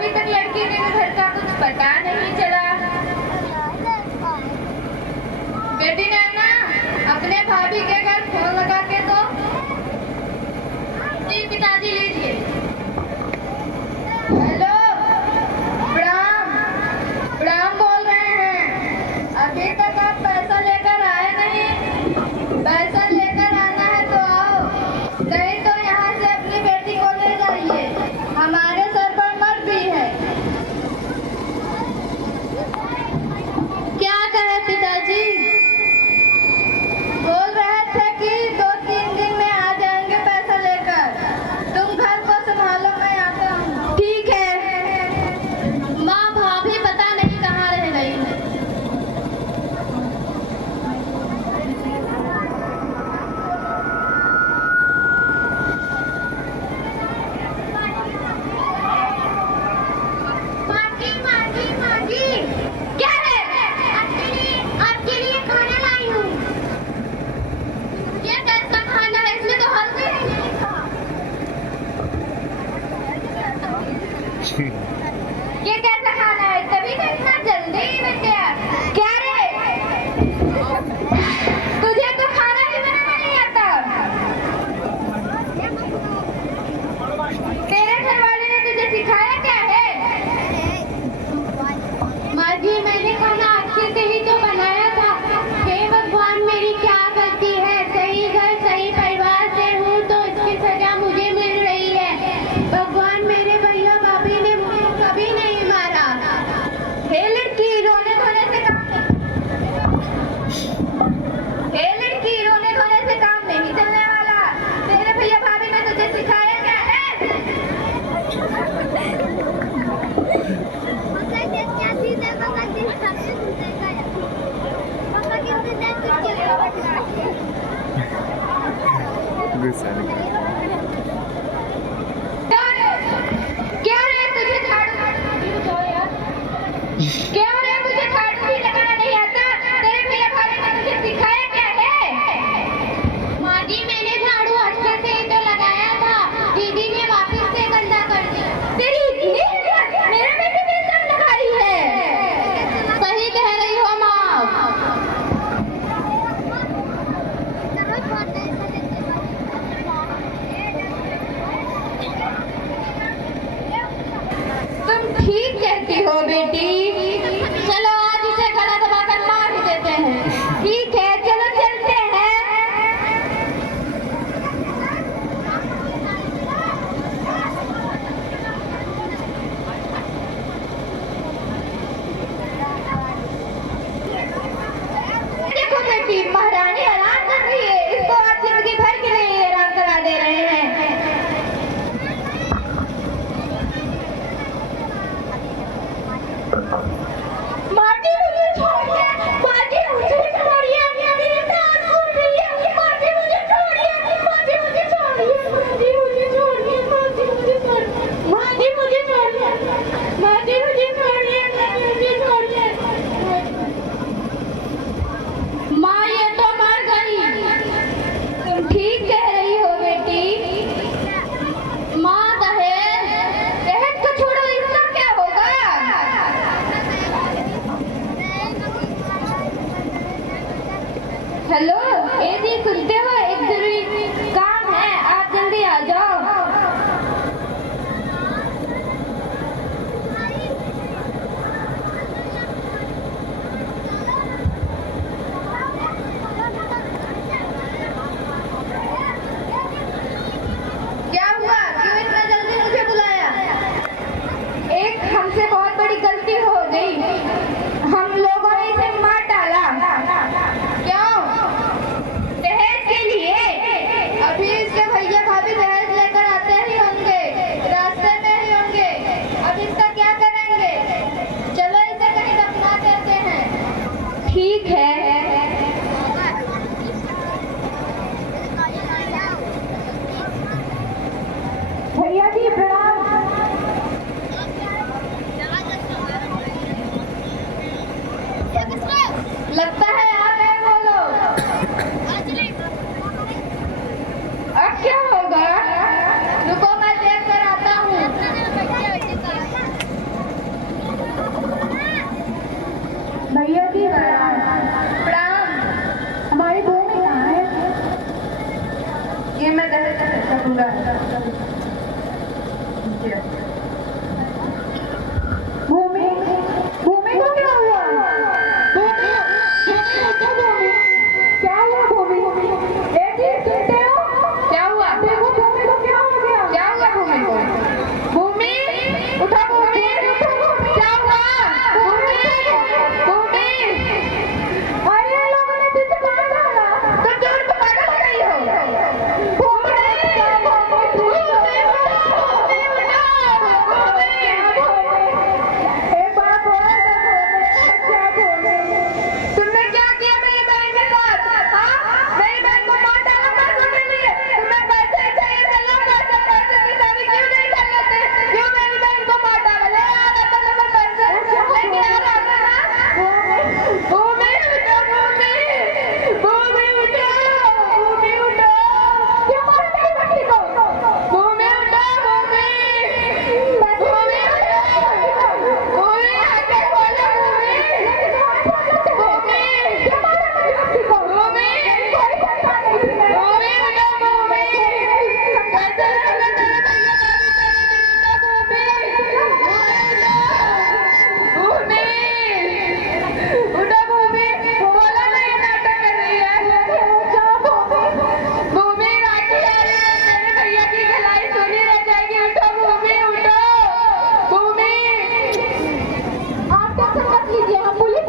अभी तक लड़की के घर का कुछ पता नहीं चला। बेटी नैना, अपने भाभी के घर फोन लगा के दो। जी पिताजी, लीजिए। हेलो, प्रणाम। प्रणाम बोल रहे हैं। अभी तक आप पैसा लेकर आए नहीं। पैसा लेकर आना है तो आओ, नहीं तो यहाँ से अपनी बेटी को ले जाइए। हमारे सर पर मर्द भी है। क्या कहे पिताजी? बोल रहे थे कि 2-3 दिन में आ जाएंगे पैसा लेकर। तुम घर को संभालो, मैं आता हूँ। ठीक है। माँ, भाभी पता नहीं कहाँ रह गई। क्या है? आपके लिए खाना लाई हूँ। ये कैसा खाना है? इसमें तो हल्दी नहीं लिखा। ये कैसा खाना है? तभी तो इतना जल्दी बन गया। क्या रे? तुझे तो खाना भी बनाना नहीं आता। तेरे घर वाले ने तुझे सिखाया क्या है? माँ जी, मैंने खाना अच्छे से ही तो बनाया था। हे भगवान, मेरी क्या गलती है? सही घर सही परिवार से हूँ तो इसकी सजा मुझे मिल रही है। भगवान, मेरे भैया भाभी ने मुझे कभी नहीं मारा। हे लड़की, रोने धोने से काम हे लड़की, रोने धोने से काम नहीं चलने वाला। तेरे भैया भाभी ने तुझे सिखाया क्या है? क्या रे, तुझे झाड़ू भी लगाना नहीं आता? तेरे भैया भाभी ने तुझे सिखाया क्या है? माँ जी, मैंने झाड़ू अच्छे से ही तो लगाया था। दीदी ने वापस से गंदा कर दिया। तेरी इतनी हिम्मत, मेरे बेटे पे इल्जाम लगा रही है। सही कह रही हो माँ। तुम ठीक कहती हो बेटी। चलो आज इसे गला दबाकर मार ही देते हैं। ठीक है, चलो चलते हैं। देखो बेटी, महारानी आराम कर रही है। इसको आज जिंदगी भर के लिए आराम करा दे रहे हैं। माटी मुझे छोड़िए, माटी मुझे छोड़िए, मेरी सांस फूल रही है। माटी मुझे छोड़िए, माटी मुझे छोड़िए, माटी मुझे छोड़िए, माटी मुझे छोड़िए, माटी मुझे छोड़िए, माटी मुझे छोड़िए, माटी मुझे छोड़िए। माँ, ये तो मर गई। तुम ठीक कह रही हो बेटी। माँ, दहेज को छोड़ो, इसका क्या होगा? हेलो, ए जी, सुनते हो? एक जरूरी काम है, आप जल्दी आ जाओ। क्या हुआ? क्यों इतना जल्दी मुझे बुलाया? एक हमसे बहुत बड़ी गलती हो गई। हम लोगों ने इसे मार डाला। क्यों? दहेज के लिए। अभी इसके भैया भाभी दहेज लेकर आते ही होंगे, रास्ते में ही होंगे। अब इसका क्या करेंगे? चलो इसे कहीं दफना देते हैं। ठीक है। भैया जी प्रणाम। लगता है आ गए वो लोग। अब क्या होगा? रुको, मैं देख कर आता हूँ। सुना है। भूमि भूमि को क्या हुआ? भूमि क्या हुआ? भूमि सुनते हो? क्या हुआ? देखो भूमि को क्या हो गया? क्या हुआ भूमि को? भूमि उठा, भूमि क्या हुआ? भूमि भूमि अरे लोगों ने तुझे मार डाला। तुम दूर को पागल हो गई हो। भूमि तुमने क्या किया मेरी बहन के साथ? हाँ, मेरी बहन को मार डाला पैसों के लिए। तुम्हें पैसे चाहिए थे ना, पैसे की शादी क्यों नहीं कर लेते? क्यों मेरी बहन को मार डाला? ले आ रहा था ना मैं पैसे, लेके आ रहा था ना। भूमि उठो, भूमि भूमि उठो, भूमि उठो। क्यों मारते हो बच्ची को? भूमि उठो, भूमि भूमि भूमि आके बोलो, भूमि भूमि क्यों मारा मेरी बच्ची को? भूमि कोई पता नहीं है। भूमि उठो, भूमि कैसे लगा तेरे भैया का भी तेरे नहीं उठा। भूमि भूमि उठो, भूमि बोला नहीं नाटक कर रही है। भूमि राखी आ रही है, मेरे भैया की गलाई सुनी रह जाएगी। उठो भूमि, उठो भूमि। आप टेंशन मत लीजिए, हम पुलिस